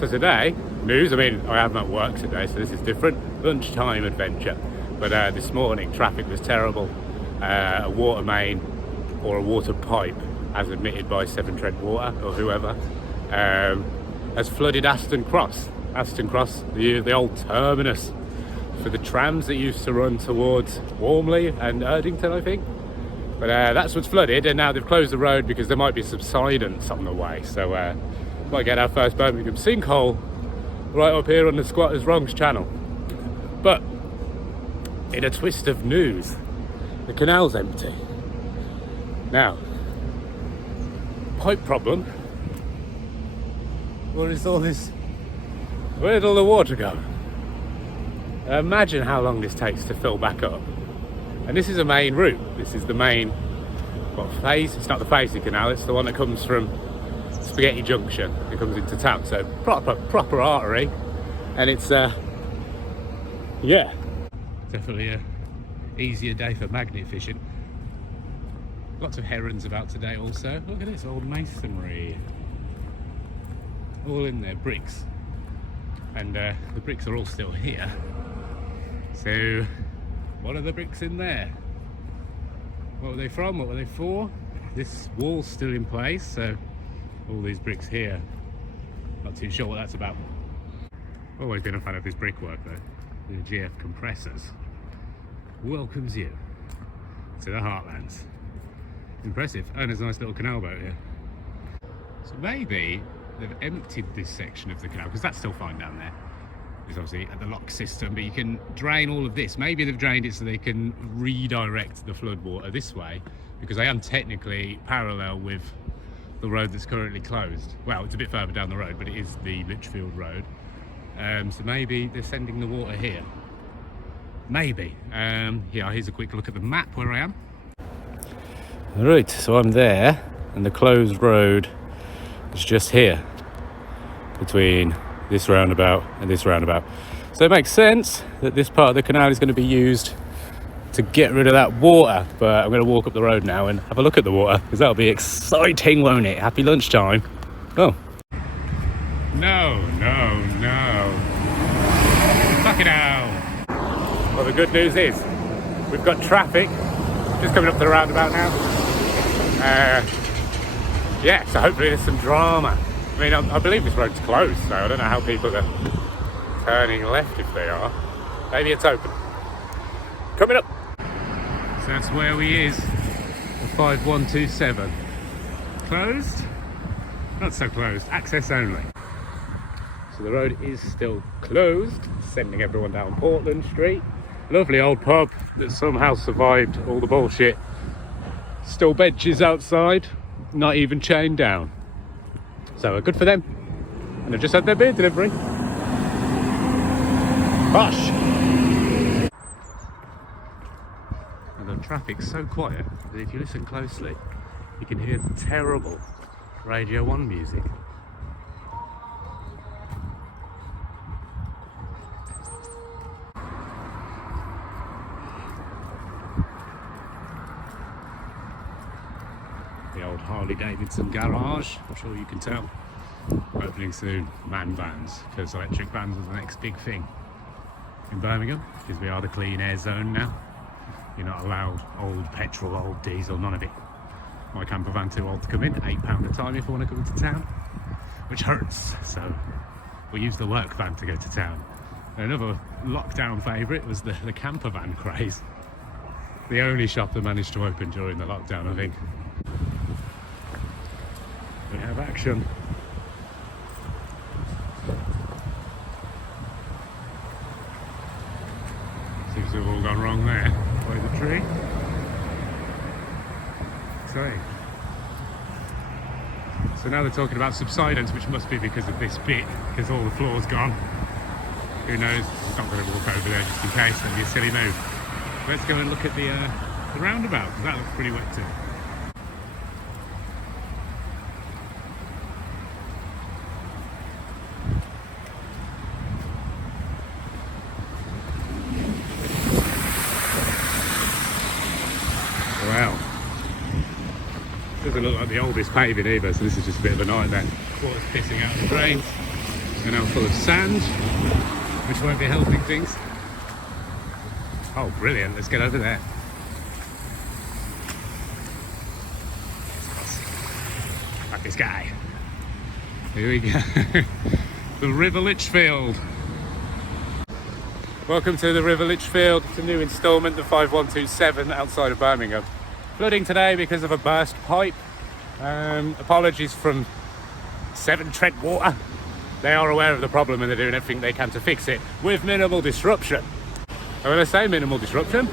So today, news, I mean, I am at work today, so this is different. Lunchtime adventure. But this morning, traffic was terrible. A water main or a water pipe, as admitted by Severn Trent Water or whoever, has flooded Aston Cross. Aston Cross, the old terminus for the trams that used to run towards Warmley and Erdington, I think. But that's what's flooded, and now they've closed the road because there might be subsidence on the way. So might get our first Birmingham sinkhole right up here on the Squatters Wrongs channel. But in a twist of news, the canal's empty. Now, pipe problem? Where is all this? Where did all the water go? Imagine how long this takes to fill back up. And this is a main route. This is the main, phase? It's not the Facey Canal, it's the one that comes from Spaghetti Junction. It comes into town, so proper artery. And it's, yeah, definitely a easier day for magnet fishing. Lots of herons about today also. Look at this old masonry. All in there, bricks. And the bricks are all still here. So, what are the bricks in there? What were they from? What were they for? This wall's still in place, so all these bricks here. Not too sure what that's about. Always been a fan of this brickwork though. The GF compressors welcomes you to the heartlands. Impressive. Oh, there's a nice little canal boat here. So maybe they've emptied this section of the canal, because that's still fine down there. It's obviously at the lock system, but you can drain all of this. Maybe they've drained it so they can redirect the flood water this way, because I am technically parallel with the road that's currently closed. Well, it's a bit further down the road, but it is the Lichfield Road. So maybe they're sending the water here. Maybe. Yeah, here's a quick look at the map where I am. Right, so I'm there, and the closed road is just here, between this roundabout and this roundabout. So it makes sense that this part of the canal is going to be used to get rid of that water. But I'm going to walk up the road now and have a look at the water, because that'll be exciting, won't it? Happy lunchtime. Oh. No. Fuck it out. Well, the good news is we've got traffic just coming up to the roundabout now. Yeah, so hopefully there's some drama. I mean, I believe this road's closed, so I don't know how people are turning left if they are. Maybe it's open. Coming up. So that's where we is. 5127. Closed? Not so closed. Access only. So the road is still closed, sending everyone down Portland Street. Lovely old pub that somehow survived all the bullshit. Still benches outside, not even chained down. So good for them. And they've just had their beer delivery. Bosh! And the traffic's so quiet that if you listen closely, you can hear terrible Radio 1 music. The old Harley Davidson garage, I'm sure you can tell. Opening soon, man vans, because electric vans are the next big thing in Birmingham, because we are the clean air zone now. You're not allowed old petrol, old diesel, none of it. My camper van too old to come in, £8 a time if I want to come into town, which hurts, so we use the work van to go to town. Another lockdown favourite was the camper van craze. The only shop that managed to open during the lockdown, I think. We have action. Seems to have all gone wrong there by the tree. So now they're talking about subsidence, which must be because of this bit, because all the floor's gone. Who knows? I'm not going to walk over there just in case. That'd be a silly move. Let's go and look at the roundabout, because that looks pretty wet too. Wow. Doesn't look like the oldest paving either, so this is just a bit of a nightmare. Water's pissing out the drains. They're now full of sand, which won't be helping things. Oh, brilliant. Let's get over there. Like this guy. Here we go. The River Lichfield. Welcome to the River Lichfield. It's a new instalment of 5127 outside of Birmingham. Flooding today because of a burst pipe. Apologies from Severn Trent Water. They are aware of the problem and they're doing everything they can to fix it with minimal disruption. And when I say minimal disruption,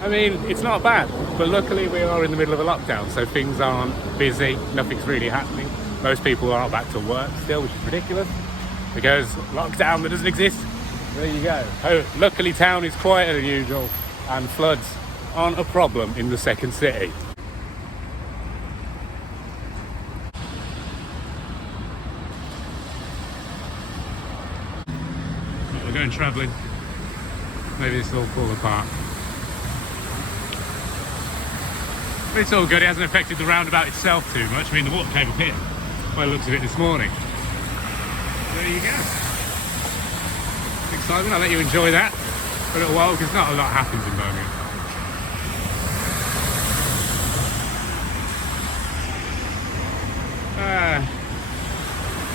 I mean it's not bad, but luckily we are in the middle of a lockdown, so things aren't busy, nothing's really happening. Most people aren't back to work still, which is ridiculous, because lockdown that doesn't exist. There you go. Oh, luckily town is quieter than usual and floods aren't a problem in the second city. We're going travelling. Maybe this will all fall apart. But it's all good, it hasn't affected the roundabout itself too much. I mean, the water came up here by the looks of it this morning. There you go. Exciting, I'll let you enjoy that for a little while because not a lot happens in Birmingham.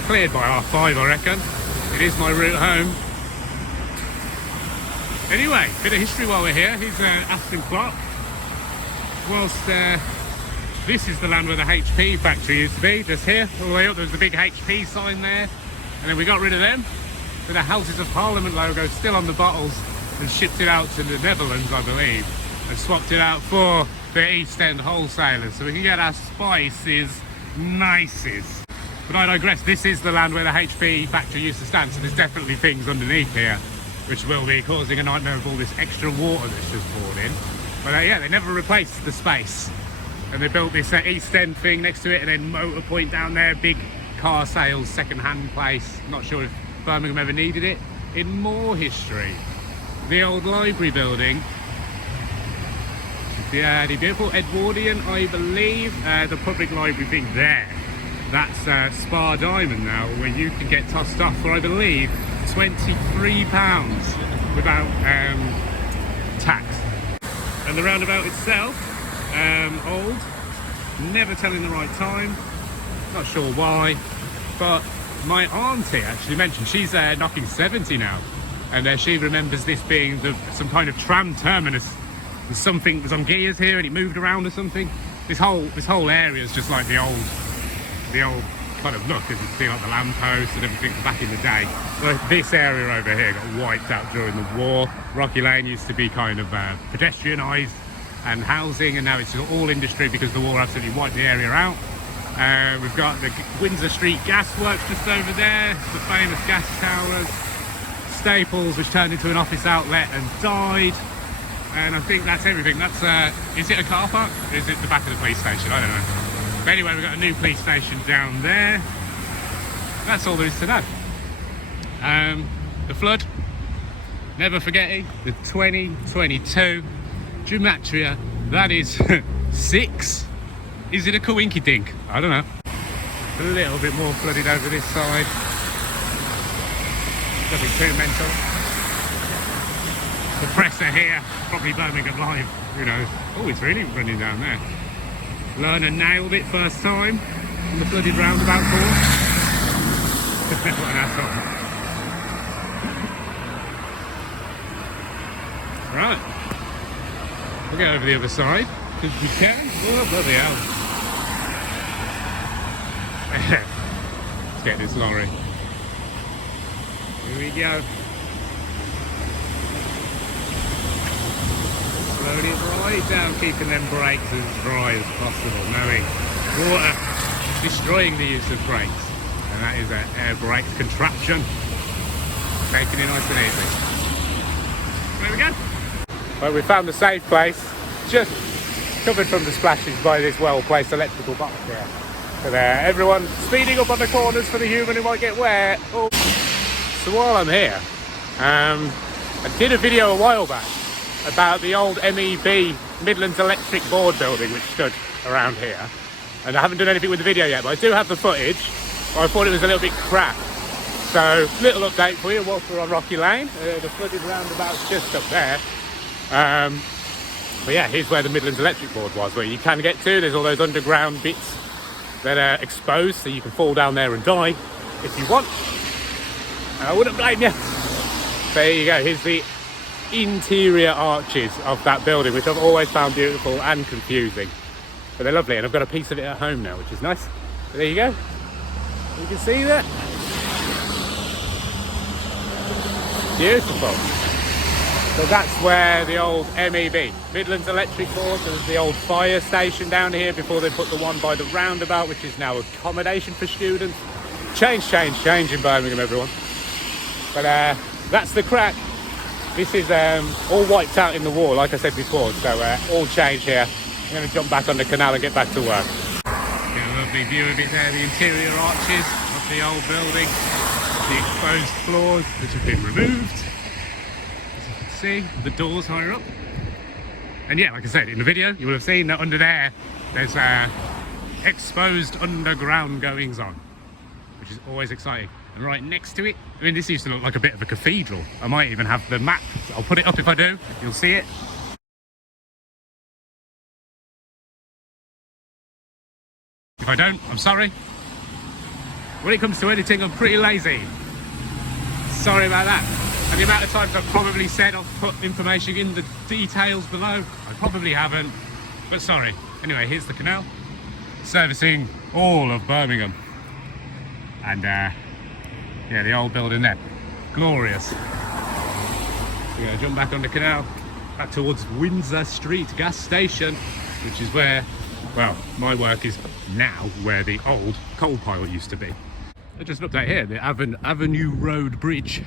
Cleared by half 5, I reckon. It is my route home. Anyway, bit of history while we're here. Here's Aston Clark. Whilst this is the land where the HP factory used to be, just here, all the way up, there was a big HP sign there, and then we got rid of them, with the Houses of Parliament logo still on the bottles, and shipped it out to the Netherlands, I believe, and swapped it out for the East End wholesalers, so we can get our spices nices. But I digress, this is the land where the HP factory used to stand, so there's definitely things underneath here, which will be causing a nightmare of all this extra water that's just poured in. But yeah, they never replaced the space. And they built this East End thing next to it, and then Motor Point down there, big car sales, second-hand place. Not sure if Birmingham ever needed it. In more history, the old library building, the beautiful Edwardian, I believe, the public library thing there. That's Spa Diamond now, where you can get tossed off for, I believe, £23 without tax. And the roundabout itself, old, never telling the right time, not sure why, but my auntie actually mentioned she's knocking 70 now, and she remembers this being some kind of tram terminus. There's something was on gears here and it moved around or something. This whole area is just like the old kind of look, as you see, like the lampposts and everything from back in the day. But this area over here got wiped out during the war. Rocky Lane used to be kind of pedestrianised and housing, and now it's all industry because the war absolutely wiped the area out. We've got the Windsor Street Gasworks just over there, the famous gas towers. Staples, which turned into an office outlet and died. And I think that's everything. That's is it a car park? Or is it the back of the police station? I don't know. But anyway, we've got a new police station down there. That's all there is to know. The flood, never forgetting the 2022 Gematria. That is 6. Is it a coinky dink? I don't know. A little bit more flooded over this side. Nothing too mental. The presser here, probably Birmingham Live, who knows. Oh, it's really running down there. Lerner nailed it first time on the flooded roundabout course. What an asshole. Right. We'll get over the other side, because we can. Oh, bloody hell. Let's get this lorry. Here we go. Slowly right down, keeping them brakes as dry as possible, knowing water destroying the use of brakes, and that is an air brake contraption. Taking it nice and easy. There we go. Well, we found the safe place, just covered from the splashes by this well-placed electrical box here. So there, everyone speeding up on the corners for the human who might get wet. Oh. So while I'm here, I did a video a while back about the old MEB Midlands Electric Board building which stood around here, and I haven't done anything with the video yet, but I do have the footage. But I thought it was a little bit crap, So, little update for you whilst we're on Rocky Lane. The flooded roundabout's just up there. But yeah, here's where the Midlands Electric Board was, where you can get to. There's all those underground bits that are exposed, so you can fall down there and die if you want. I wouldn't blame you. There you go, here's the interior arches of that building, which I've always found beautiful and confusing. But they're lovely, and I've got a piece of it at home now, which is nice. But there you go. You can see that. Beautiful. So that's where the old MEB, Midlands Electric Board, so there's the old fire station down here before they put the one by the roundabout, which is now accommodation for students. Change in Birmingham, everyone. But that's the crack. This is all wiped out in the war, like I said before, so all change here. I'm going to jump back on the canal and get back to work. Get a lovely view of it there, the interior arches of the old building, the exposed floors which have been removed. See the doors higher up, and yeah, like I said in the video, you will have seen that under there there's exposed underground goings on, which is always exciting. And right next to it, I mean, this used to look like a bit of a cathedral. I might even have the map. I'll put it up if I do. You'll see it. If I don't, I'm sorry. When it comes to editing, I'm pretty lazy. Sorry about that. And the amount of times I've probably said I'll put information in the details below, I probably haven't, but sorry. Anyway, here's the canal, servicing all of Birmingham. And yeah, the old building there, glorious. We're gonna jump back on the canal, back towards Windsor Street gas station, which is where, well, my work is now where the old coal pile used to be. Just an update here, the Avenue Road Bridge.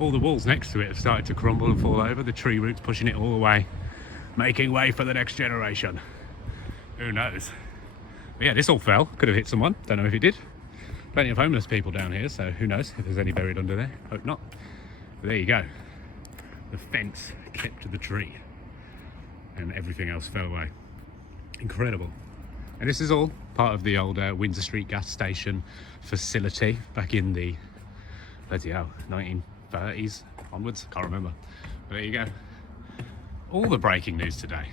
All the walls next to it have started to crumble and fall over. The tree roots pushing it all away, making way for the next generation. Who knows? But yeah, this all fell. Could have hit someone. Don't know if it did. Plenty of homeless people down here, so who knows if there's any buried under there. Hope not. But there you go. The fence kept the tree, and everything else fell away. Incredible. And this is all part of the old Windsor Street gas station facility back in the, bloody hell, 1930s onwards, can't remember. But there you go. All the breaking news today.